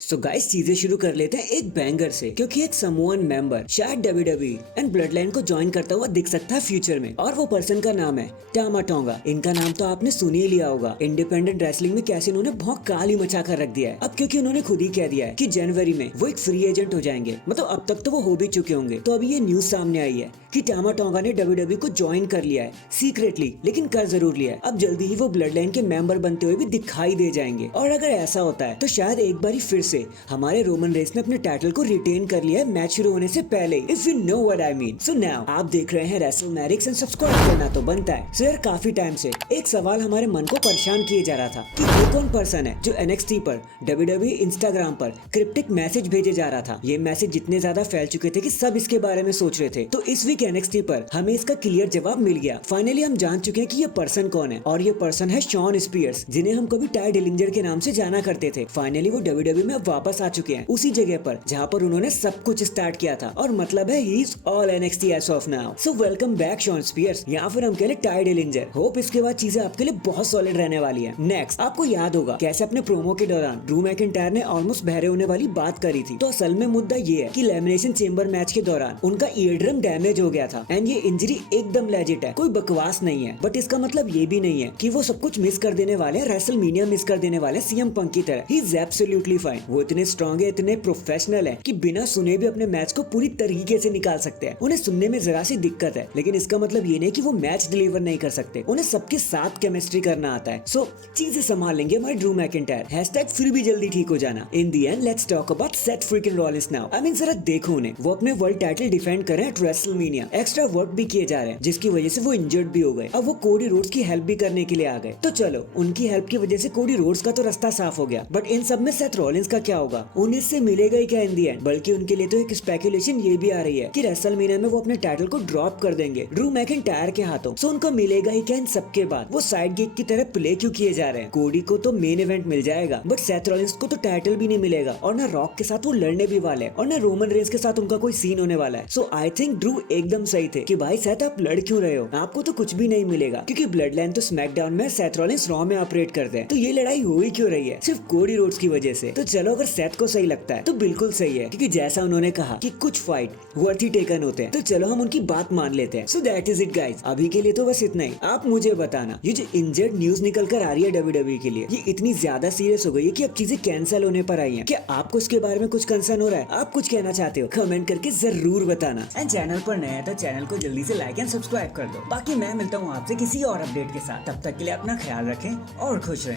So guys चीजें शुरू कर लेते हैं एक बैंगर से, क्योंकि एक समवन मेंबर शायद WWE एंड ब्लड लाइन को ज्वाइन करता हुआ दिख सकता है फ्यूचर में, और वो पर्सन का नाम है टामा टोंगा। इनका नाम तो आपने सुन ही लिया होगा। इंडिपेंडेंट रेसलिंग में कैसे इन्होंने बहुत काली मचा कर रख दिया है। अब क्योंकि उन्होंने खुद ही कह दिया है कि जनवरी में वो एक फ्री एजेंट हो जाएंगे, मतलब अब तक तो वो हो भी चुके होंगे। तो अभी ये न्यूज सामने आई है कि टामा टोंगा ने WWE को ज्वाइन कर लिया है सीक्रेटली, लेकिन कर जरूर लिया है। अब जल्दी ही वो ब्लड लाइन के मेंबर बनते हुए भी दिखाई दे जाएंगे। और अगर ऐसा होता है तो शायद एक बार फिर से हमारे रोमन रेस ने अपने टाइटल को रिटेन कर लिया है मैच शुरू होने से पहले, if you know what I mean. So now आप देख रहे हैं रेसलमैनिक्स एंड सब्सक्राइब करना तो बनता है। सो यार काफी टाइम से एक सवाल हमारे मन को परेशान किए जा रहा था कि वो कौन पर्सन है जो NXT पर WWE इंस्टाग्राम पर क्रिप्टिक मैसेज भेजे जा रहा था। ये मैसेज जितने ज्यादा फैल चुके थे कि सब इसके बारे में सोच रहे थे। तो इस वीक NXT पर हमें इसका क्लियर जवाब मिल गया। फाइनली हम जान चुके हैं कि ये पर्सन कौन है, और ये पर्सन है शॉन स्पियर्स, जिन्हें हम कभी टाई डिलिंजर के नाम से जाना करते थे। फाइनली वो WWE में वापस आ चुके हैं, उसी जगह पर जहाँ पर उन्होंने सब कुछ स्टार्ट किया था, और मतलब है ही is all NXT as of now. So welcome back Shawn Spears, या फिर हम कह ले टाई डिलिंजर। होप इसके बाद चीजें आपके लिए बहुत सॉलिड रहने वाली है। नेक्स्ट, आपको याद होगा कैसे अपने प्रोमो के दौरान ड्रू मैकिंटायर ने ऑलमोस्ट बहरे होने वाली बात करी थी। तो असल में मुद्दा ये है कि लेमिनेशन चेंबर मैच के दौरान उनका ईयर ड्रम डैमेज हो गया था, एंड ये इंजरी एकदम लेजिट है, कोई बकवास नहीं है। बट इसका मतलब ये भी नहीं है कि वो सब कुछ मिस कर देने वाले, रेसलमेनिया मिस कर देने वाले CM पंक की तरह। He is absolutely fine. वो इतने स्ट्रॉन्ग है, इतने प्रोफेशनल है कि बिना सुने भी अपने मैच को पूरी तरीके से निकाल सकते हैं। उन्हें सुनने में जरा सी दिक्कत है, लेकिन इसका मतलब ये नहीं कि वो मैच डिलीवर नहीं कर सकते। उन्हें सबके साथ केमिस्ट्री करना आता है। सो चीजें संभाल लेंगे हमारे ड्रू मैकिंटायर। हैशटैग फिर भी जल्दी ठीक हो जाना। In the end let's talk about Seth freaking Rollins now. I mean जरा देखो उन्हें, वो अपने वर्ल्ड टाइटल डिफेंड कर रहे हैं एट रेसलमेनिया। एक्स्ट्रा वर्क भी किए जा रहे हैं, जिसकी वजह से वो इंजर्ड भी हो गए। अब वो कोडी रोड्स की हेल्प भी करने के लिए आ गए। तो चलो, उनकी हेल्प की वजह से कोडी रोड्स का तो रास्ता साफ हो गया, बट इन सब में सेथ रॉलिंस का क्या होगा? उन्हें इससे मिलेगा ही क्या इन दी एंड? बल्कि उनके लिए तो एक स्पेकुलेशन ये भी आ रही है कि रेसलमेनिया में वो अपने टाइटल को ड्रॉप कर देंगे ड्रू मैकिंटायर के हाथों। सो उनको मिलेगा ही क्या इन सबके बाद? वो साइड गिग की तरह प्ले क्यों किए जा रहे हैं? कोडी को तो मेन इवेंट मिल जाएगा, बट सेथ रॉलिंस को तो टाइटल भी नहीं मिलेगा, और ना रॉक के साथ वो लड़ने भी वाले हैं, और ना रोमन रेंस के साथ उनका कोई सीन होने वाला है। सो आई थिंक ड्रू एकदम सही थे कि भाई सेथ आप लड़ क्यों रहे हो? आपको तो कुछ भी नहीं मिलेगा, क्योंकि ब्लड लाइन तो स्मैकडाउन में, सेथ रॉलिंस रॉ में ऑपरेट करते हैं। तो ये लड़ाई हो ही क्यों रही है? सिर्फ कोडी रोड्स की वजह से। तो चलो, अगर सेथ को सही लगता है तो बिल्कुल सही है, क्योंकि जैसा उन्होंने कहा कि कुछ फाइट वर्थी टेकन होते हैं, तो चलो हम उनकी बात मान लेते हैं। So that is it guys. अभी के लिए तो बस इतना ही। आप मुझे बताना, ये जो इंजर्ड न्यूज निकल कर आ रही है WWE के लिए, ये इतनी ज्यादा सीरियस हो गई है कि अब चीजें कैंसिल होने पर आई हैं। क्या आपको इसके बारे में कुछ कंसर्न हो रहा है? आप कुछ कहना चाहते हो? कमेंट करके जरूर बताना। एंड चैनल पर नया है तो चैनल को जल्दी से लाइक एंड सब्सक्राइब कर दो। बाकी मैं मिलता हूँ आपसे किसी और अपडेट के साथ। तब तक के लिए अपना ख्याल रखें और खुश रहें।